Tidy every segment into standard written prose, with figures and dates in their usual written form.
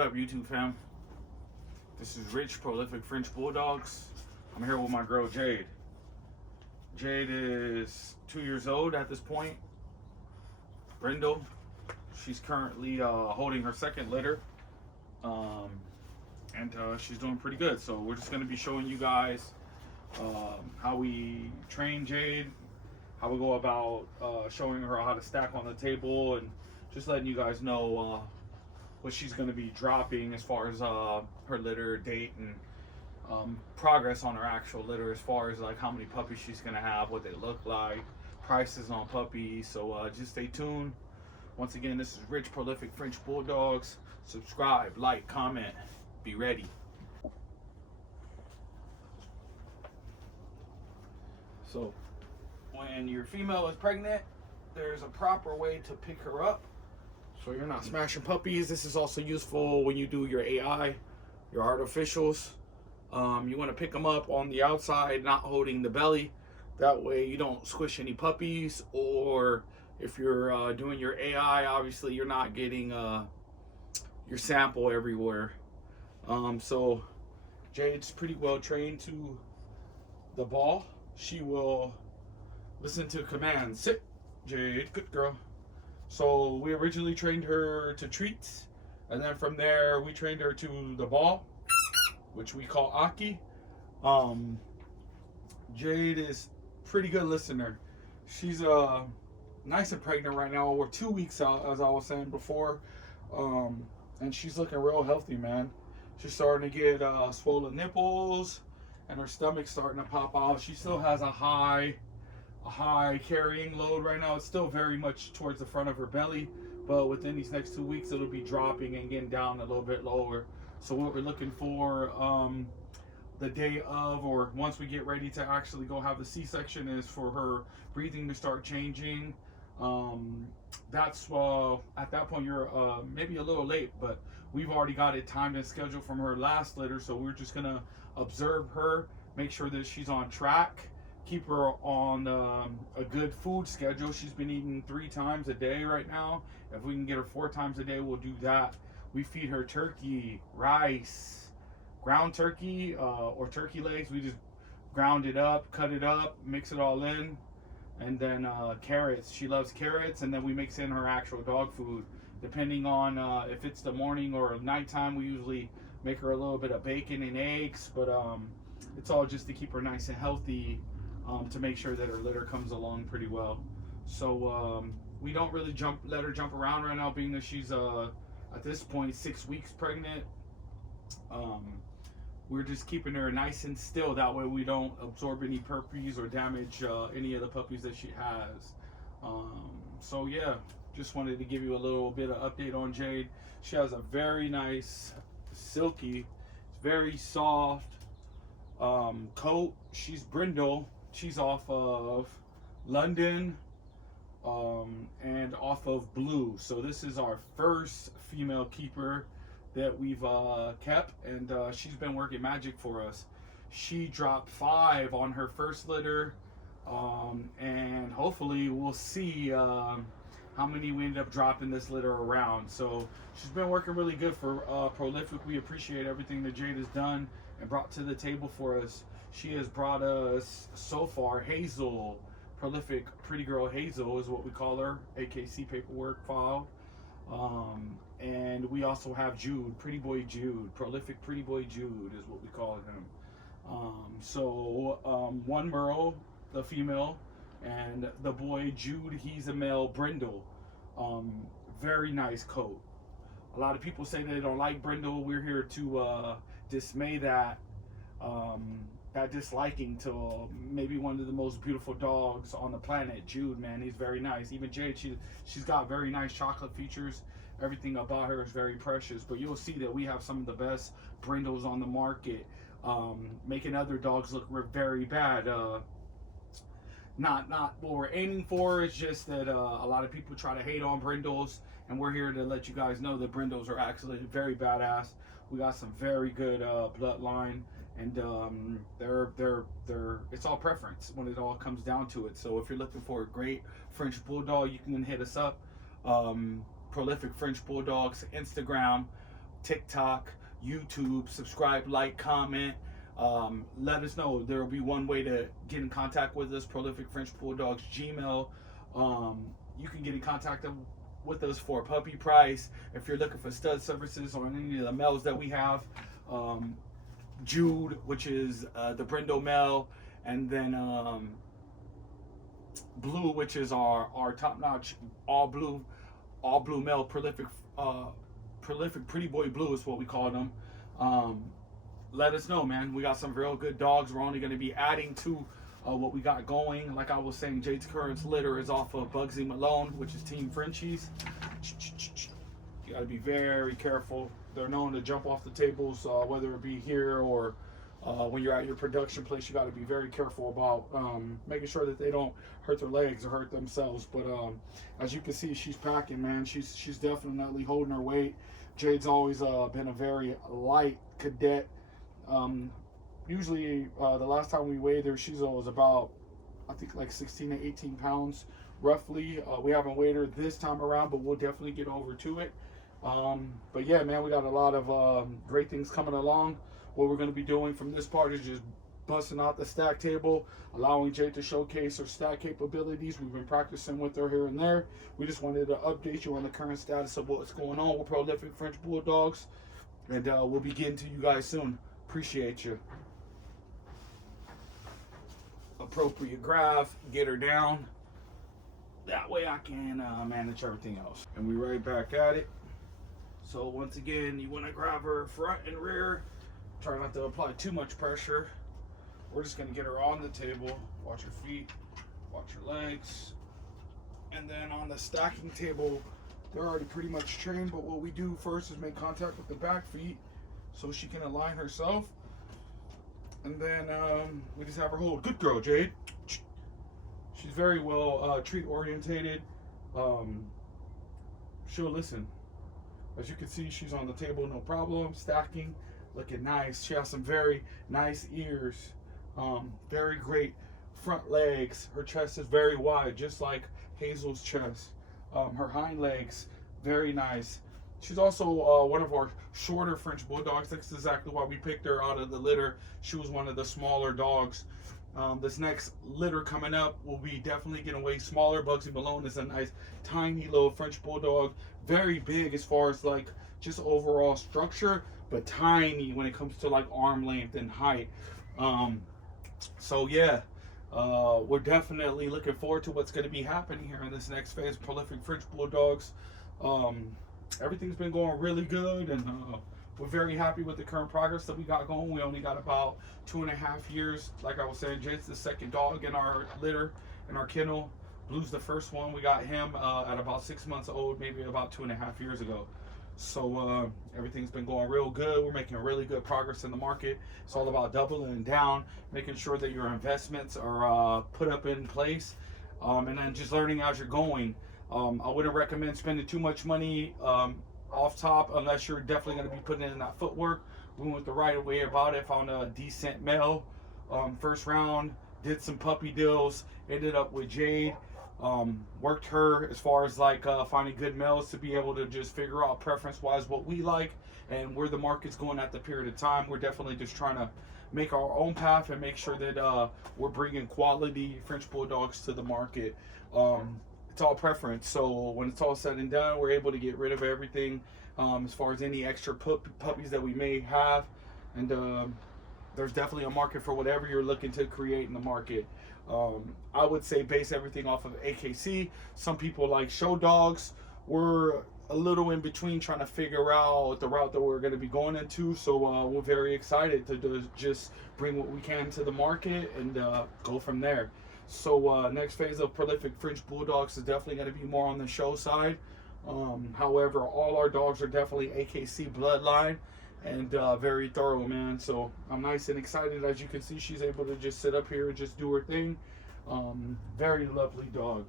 What up, YouTube fam? This is Rich, Prolific French Bulldogs. I'm here with my girl Jade. Jade is 2 years old at this point. Brindle. She's currently holding her second litter. And she's doing pretty good. So we're just going to be showing you guys how we train Jade, how we go about showing her how to stack on the table, and just letting you guys know what she's going to be dropping as far as her litter date and progress on her actual litter, as far as like how many puppies she's going to have, what they look like, prices on puppies. So just stay tuned. Once again, this is Rich, Prolific French Bulldogs. Subscribe, like, comment, be ready. So when your female is pregnant, there's a proper way to pick her up so you're not smashing puppies. This is also useful when you do your AI, your artificials. You want to pick them up on the outside, not holding the belly. That way you don't squish any puppies, or if you're doing your AI, obviously you're not getting your sample everywhere. So Jade's pretty well trained to the ball. She will listen to commands. Sit, Jade, good girl. So we originally trained her to treats, and then from there we trained her to the ball, which we call Aki. Jade is pretty good listener. She's nice and pregnant right now. We're 2 weeks out, as I was saying before, and she's looking real healthy, man. She's starting to get swollen nipples, and her stomach's starting to pop out. She still has a high carrying load right now. It's still very much towards the front of her belly, but within these next 2 weeks it'll be dropping and getting down a little bit lower. So what we're looking for the day of, or once we get ready to actually go have the C-section, is for her breathing to start changing. That's at that point you're maybe a little late, but we've already got it timed and scheduled from her last litter. So we're just gonna observe her, make sure that she's on track, keep her on a good food schedule. She's been eating 3 times a day right now. If we can get her 4 times a day, we'll do that. We feed her turkey, rice, ground turkey, or turkey legs. We just ground it up, cut it up, mix it all in, and then carrots. She loves carrots, and then we mix in her actual dog food. Depending on if it's the morning or nighttime, we usually make her a little bit of bacon and eggs, but it's all just to keep her nice and healthy, to make sure that her litter comes along pretty well. So we don't really let her jump around right now, being that she's at this point 6 weeks pregnant. We're just keeping her nice and still. That way we don't absorb any puppies or damage any of the puppies that she has. So yeah, just wanted to give you a little bit of update on Jade. She has a very nice, silky, very soft coat. She's brindle. She's off of London and off of Blue. So this is our first female keeper that we've kept, and she's been working magic for us. She dropped 5 on her first litter, and hopefully we'll see how many we end up dropping this litter around. So she's been working really good for Prolific. We appreciate everything that Jade has done and brought to the table for us. She has brought us so far Hazel, Prolific Pretty Girl Hazel is what we call her, AKC paperwork filed. And we also have Jude, Pretty Boy Jude, Prolific Pretty Boy Jude is what we call him. One Merle, the female, and the boy Jude, he's a male brindle. Very nice coat. A lot of people say they don't like brindle. We're here to dismay that disliking to maybe one of the most beautiful dogs on the planet. Jude, man, he's very nice. Even Jade, she's got very nice chocolate features. Everything about her is very precious. But you'll see that we have some of the best brindles on the market, making other dogs look very bad. Not what we're aiming for. It's just that a lot of people try to hate on brindles, and we're here to let you guys know that brindles are actually very badass. We got some very good bloodline, and it's all preference when it all comes down to it. So if you're looking for a great French Bulldog, you can hit us up. Prolific French Bulldogs Instagram, TikTok, YouTube. Subscribe, like, comment. Let us know. There will be one way to get in contact with us, Prolific French Bulldogs Gmail. You can get in contact with us for a puppy price. If you're looking for stud services on any of the males that we have, Jude, which is the Brindle male, and then Blue, which is our top-notch all blue male prolific pretty boy blue is what we call them. Let us know, man. We got some real good dogs. We're only going to be adding to what we got going. Like I was saying, Jade's current litter is off of Bugsy Malone, which is Team Frenchies. You got to be very careful. They're known to jump off the tables, whether it be here or when you're at your production place. You got to be very careful about making sure that they don't hurt their legs or hurt themselves. But as you can see, she's packing, man. She's definitely holding her weight. Jade's always been a very light cadet. Usually the last time we weighed her, she was about, I think, like 16 to 18 pounds roughly. We haven't weighed her this time around, but we'll definitely get over to it. But yeah, man, we got a lot of great things coming along. What we're going to be doing from this part is just busting out the stack table, allowing Jade to showcase her stack capabilities. We've been practicing with her here and there. We just wanted to update you on the current status of what's going on with Prolific French Bulldogs, and we'll be getting to you guys soon. Appreciate you. Appropriate graph, get her down. That way I can manage everything else. And we right back at it. So once again, you want to grab her front and rear. Try not to apply too much pressure. We're just going to get her on the table. Watch her feet, watch her legs. And then on the stacking table, they're already pretty much trained, but what we do first is make contact with the back feet so she can align herself. And then we just have her hold. Good girl, Jade. She's very well treat orientated. She'll listen. As you can see, she's on the table, no problem. Stacking, looking nice. She has some very nice ears. Very great front legs. Her chest is very wide, just like Hazel's chest. Her hind legs, very nice. She's also one of our shorter French Bulldogs. That's exactly why we picked her out of the litter. She was one of the smaller dogs. This next litter coming up will be definitely getting way smaller. Bugsy Malone is a nice, tiny little French Bulldog. Very big as far as like just overall structure, but tiny when it comes to like arm length and height. So yeah, we're definitely looking forward to what's going to be happening here in this next phase of Prolific French Bulldogs. Everything's been going really good, and we're very happy with the current progress that we got going. We only got about 2.5 years. Like I was saying, Jade's the second dog in our litter, in our kennel. Blue's the first one. We got him at about 6 months old, maybe about 2.5 years ago. So everything's been going real good. We're making really good progress in the market. It's all about doubling down, making sure that your investments are put up in place, and then just learning as you're going. I wouldn't recommend spending too much money off top unless you're definitely going to be putting in that footwork. We went the right way about it. Found a decent male first round, did some puppy deals, ended up with Jade. Worked her as far as like finding good males to be able to just figure out preference wise what we like and where the market's going at the period of time. We're definitely just trying to make our own path and make sure that we're bringing quality French Bulldogs to the market. It's all preference, so when it's all said and done, we're able to get rid of everything as far as any extra puppies that we may have, and there's definitely a market for whatever you're looking to create in the market. I would say base everything off of AKC. Some people like show dogs. We're a little in between trying to figure out the route that we're going to be going into, so we're very excited to just bring what we can to the market and go from there. So next phase of Prolific French Bulldogs is definitely going to be more on the show side. However, all our dogs are definitely AKC bloodline and very thorough, man. So I'm nice and excited. As you can see, she's able to just sit up here and just do her thing. Very lovely dog.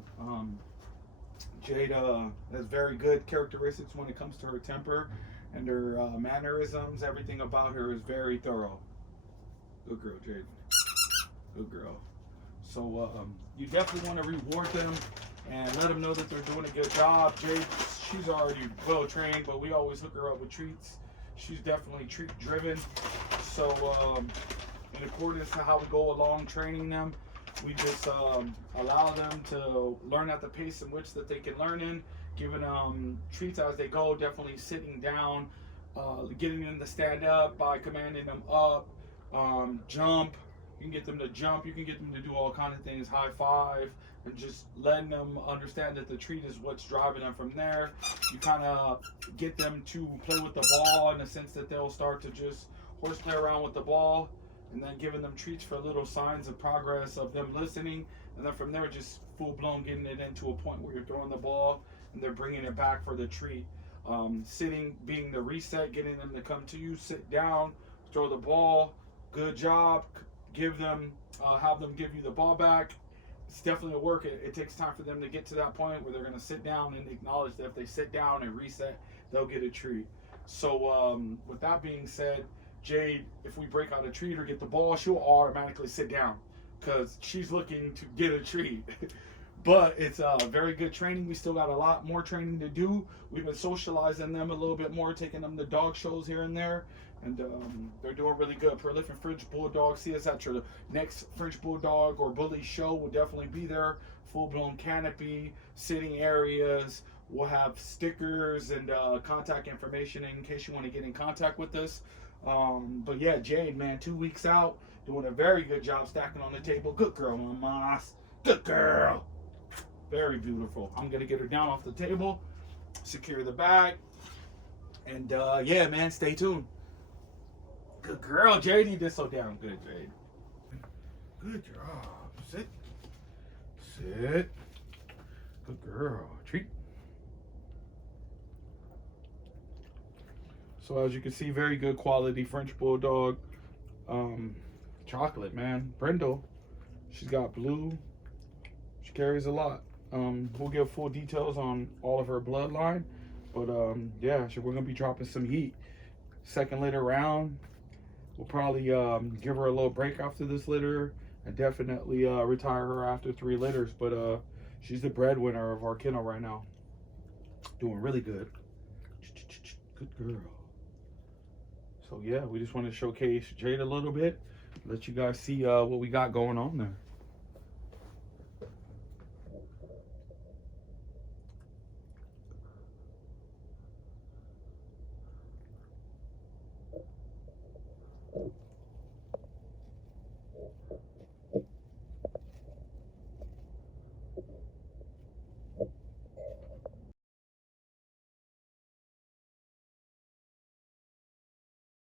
Jade has very good characteristics when it comes to her temper and her mannerisms. Everything about her is very thorough. Good girl, Jade. Good girl. So you definitely want to reward them and let them know that they're doing a good job. Jade, she's already well trained, but we always hook her up with treats She's definitely treat driven. So in accordance to how we go along training them, we just allow them to learn at the pace in which that they can learn in, giving them treats as they go, definitely sitting down, getting them to stand up by commanding them up, jump. You can get them to jump, you can get them to do all kinds of things, high five, and just letting them understand that the treat is what's driving them from there. You kind of get them to play with the ball in the sense that they'll start to just horseplay around with the ball, and then giving them treats for little signs of progress of them listening, and then from there just full-blown getting it into a point where you're throwing the ball and they're bringing it back for the treat. Sitting being the reset, getting them to come to you, sit down, throw the ball, good job, give them, have them give you the ball back. It's definitely a work. It takes time for them to get to that point where they're going to sit down and acknowledge that if they sit down and reset, they'll get a treat. So with that being said, Jade, if we break out a treat or get the ball, she'll automatically sit down because she's looking to get a treat. But it's very good training. We still got a lot more training to do. We've been socializing them a little bit more, taking them to dog shows here and there. And they're doing really good. Prolific French Bulldog. See us at your next French Bulldog or Bully show. We'll definitely be there. Full-blown canopy, sitting areas. We'll have stickers and contact information in case you want to get in contact with us. But yeah, Jade, man, 2 weeks out, doing a very good job stacking on the table. Good girl, Mamas. Good girl. Very beautiful. I'm going to get her down off the table, secure the bag, and yeah, man, stay tuned. Good girl, Jade. You did so damn good, Jade. Good job. Sit. Sit. Good girl. Treat. So as you can see, very good quality French Bulldog. Chocolate, man. Brindle. She's got blue. She carries a lot. We'll give full details on all of her bloodline. But yeah, so we're going to be dropping some heat. Second litter round. We'll probably give her a little break after this litter and definitely retire her after 3 litters. But she's the breadwinner of our kennel right now. Doing really good. Good girl. So yeah, we just want to showcase Jade a little bit. Let you guys see what we got going on there.